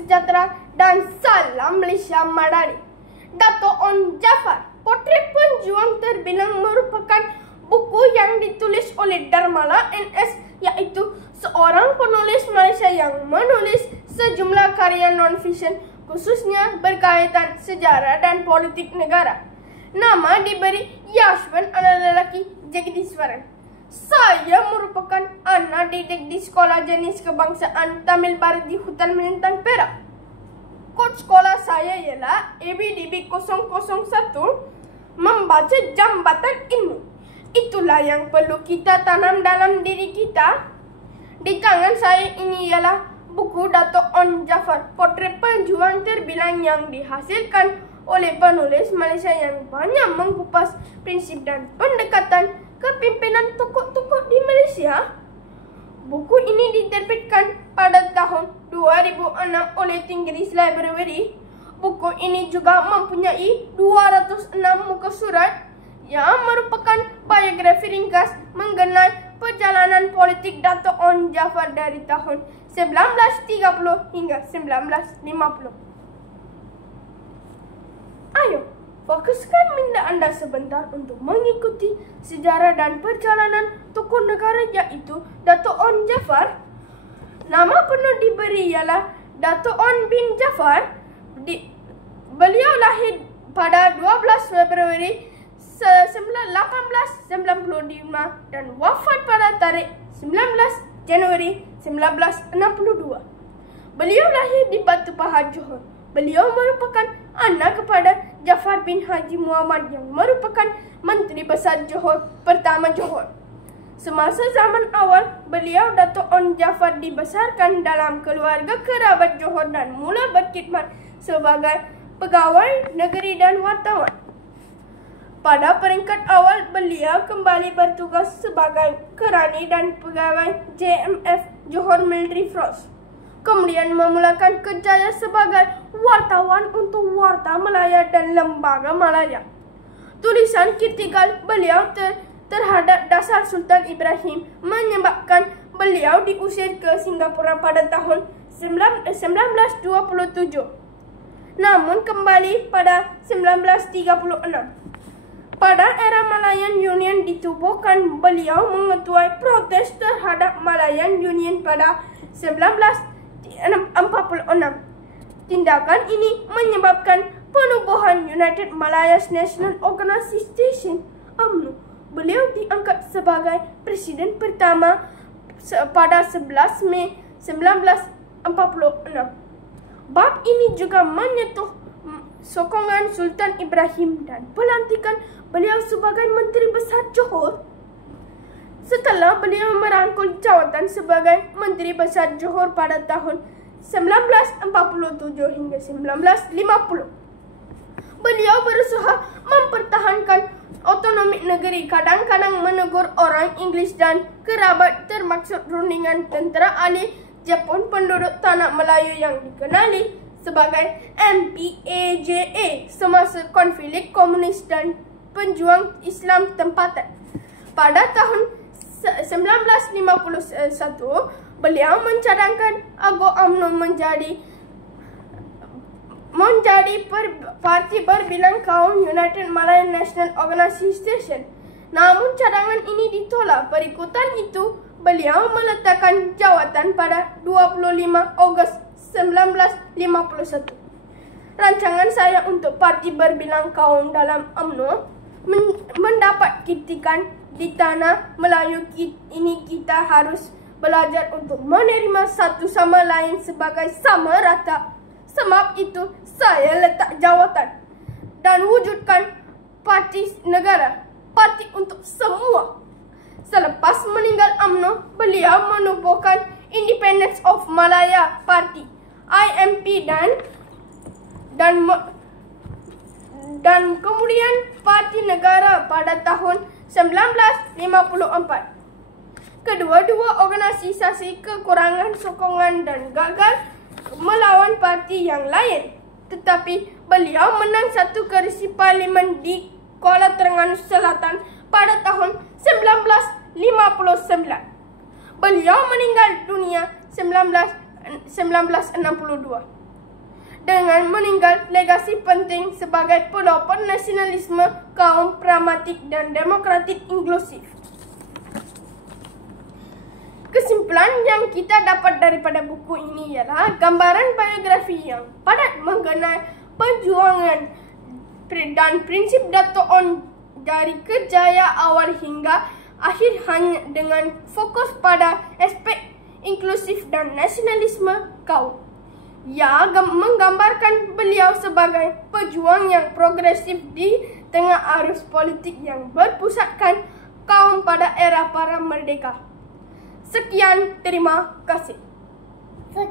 sejahtera dan salam Malaysia Madani. Dato' On Jaafar, Potret Penjuang terbilang merupakan buku yang ditulis oleh Darmala NS, yaitu seorang penulis Malaysia yang menulis sejumlah karya non-fiction khususnya berkaitan sejarah dan politik negara. Nama diberi Yashwan adalah lelaki Jagdiswaran. Saya merupakan anak didik di Sekolah Jenis Kebangsaan Tamil Barat di Hutan Melintang, Perak. Kod sekolah saya ialah ABDB 001, membaca jambatan ilmu. Itulah yang perlu kita tanam dalam diri kita. Di tangan saya ini ialah buku Dato' On Jaafar, Potret Penjuang terbilang yang dihasilkan oleh penulis Malaysia yang banyak mengupas prinsip dan pendekatan kepimpinan tokoh-tokoh di Malaysia. Buku ini diterbitkan pada tahun 2006 oleh Tinggiris Library. Buku ini juga mempunyai 206 muka surat yang merupakan biografi ringkas mengenai perjalanan politik Dato' On Jaafar dari tahun 1930 hingga 1950. Ayo, fokuskan minda anda sebentar untuk mengikuti sejarah dan perjalanan tokoh negara yaitu Dato' On Jaafar. Nama penuh diberi ialah Dato' On bin Jaafar. Beliau lahir pada 12 Februari 1895 dan wafat pada tarikh 19 Januari 1962. Beliau lahir di Batu Pahat, Johor. Beliau merupakan anak kepada Jaafar bin Haji Muhammad yang merupakan Menteri Besar Johor pertama Johor. Semasa zaman awal, beliau Dato' On Jaafar dibesarkan dalam keluarga kerabat Johor dan mula berkhidmat sebagai pegawai negeri dan wartawan. Pada peringkat awal, beliau kembali bertugas sebagai kerani dan pegawai JMF Johor Military Force. Kemudian memulakan kerjaya sebagai wartawan untuk Warta Malaya dan Lembaga Malaya. Tulisan kritikal beliau terhadap dasar Sultan Ibrahim menyebabkan beliau diusir ke Singapura pada tahun 1927. Namun kembali pada 1936. Pada era Malayan Union ditubuhkan, beliau mengetuai protes terhadap Malayan Union pada 1946. Tindakan ini menyebabkan penubuhan United Malayas National Organisation (UMNO). Beliau diangkat sebagai presiden pertama pada 11 Mei 1946. Bab ini juga menyentuh sokongan Sultan Ibrahim dan pelantikan beliau sebagai Menteri Besar Johor. Setelah beliau merangkul jawatan sebagai Menteri Besar Johor pada tahun 1947 hingga 1950. Beliau berusaha mempertahankan otonomi negeri, kadang-kadang menegur orang Inggeris dan kerabat termaksud rundingan tentera ahli Jepun penduduk tanah Melayu yang dikenali sebagai MPAJA semasa konflik komunis dan penjuang Islam tempatan. Pada tahun 1951, beliau mencadangkan agar UMNO menjadi parti berbilang kaum United Malayan National Organisation. Namun cadangan ini ditolak. Berikutan itu, beliau meletakkan jawatan pada 25 Ogos 1951. Rancangan saya untuk parti berbilang kaum dalam UMNO mendapat kritikan. Di tanah Melayu ini kita harus belajar untuk menerima satu sama lain sebagai sama rata. Sebab itu saya letak jawatan dan wujudkan parti negara, parti untuk semua. Selepas meninggal UMNO, beliau menubuhkan Independence of Malaya Party IMP dan kemudian Parti Negara pada tahun 1954. Kedua-dua organisasi kekurangan sokongan dan gagal melawan parti yang lain. Tetapi beliau menang satu kerusi parlimen di Kuala Terengganu Selatan pada tahun 1959. Beliau meninggal dunia 1962. dengan meninggal legasi penting sebagai pelopor nasionalisme kaum pragmatik dan demokratik inklusif. Kesimpulan yang kita dapat daripada buku ini ialah gambaran biografi yang padat mengenai perjuangan dan prinsip Dato' On dari kejayaan awal hingga akhir hanya dengan fokus pada aspek inklusif dan nasionalisme kaum. Ia menggambarkan beliau sebagai pejuang yang progresif di tengah arus politik yang berpusatkan kaum pada era para merdeka. Sekian, terima kasih.